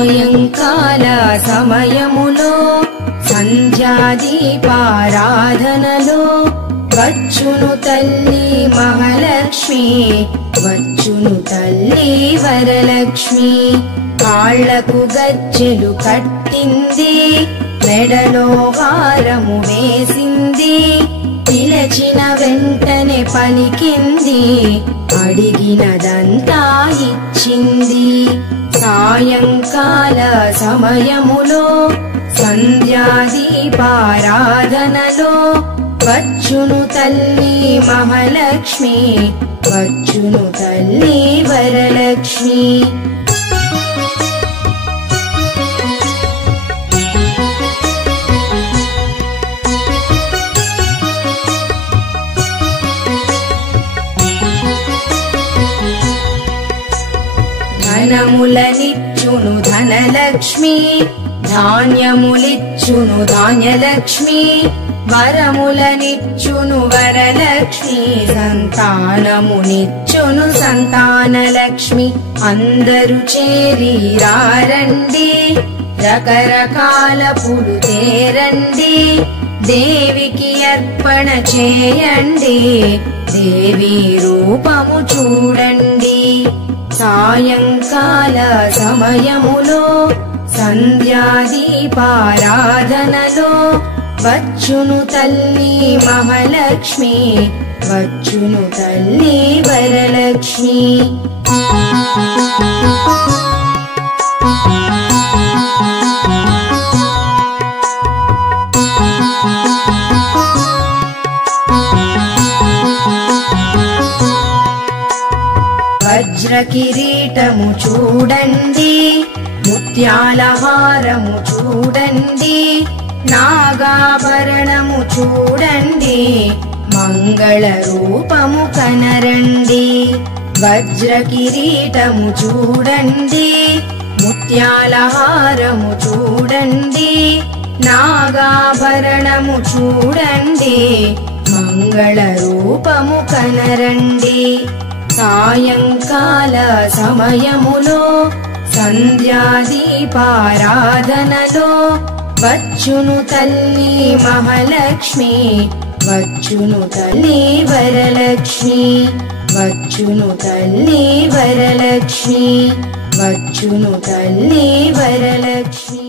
సాయంకాల సమయములో సంధ్యాదీపారాధనలో వచ్చును తల్లి మహాలక్ష్మి, వచ్చును తల్లి వరలక్ష్మి. కాళ్లకు గజ్జెలు కట్టింది, మెడలో హారము వేసింది, పిలచిన వెంటనే పలికింది, అడిగినదంతా ఇచ్చింది. సాయంకాల సమయములో సంధ్యాదీపారాధనలో వచ్చును తల్లి మహాలక్ష్మి, వచ్చును తల్లి వరలక్ష్మి. ధనములనిచ్చును ధనలక్ష్మి, ధాన్యములిచ్చును ధాన్యలక్ష్మి, వరములనిచ్చును వరలక్ష్మి, సంతానమునిచ్చును సంతానలక్ష్మి. అందరూ చేరి రారండి, రకరకాల పూలు తేరండి, దేవికి అర్పణ చేయండి, దేవి రూపము చూడండి. సాయంకాల సమయములో సంధ్యాదీపారాధనలో వచ్చును తల్లి మహాలక్ష్మి, వచ్చును తల్లి వరలక్ష్మి. వజ్ర కిరీటము చూడండి, ముత్యాల హారము చూడండి, నాగాభరణము చూడండి, మంగళ రూపము కనరండి. వజ్ర కిరీటము చూడండి, ముత్యాల హారము చూడండి, నాగాభరణము చూడండి, మంగళ రూపము కనరండి. సాయంకాల సమయములో సంధ్యాదీపారాధనలో వచ్చును తల్లి మహాలక్ష్మి, వచ్చును తల్లి వరలక్ష్మి, వచ్చును తల్లి వరలక్ష్మి, వచ్చును తల్లి వరలక్ష్మి.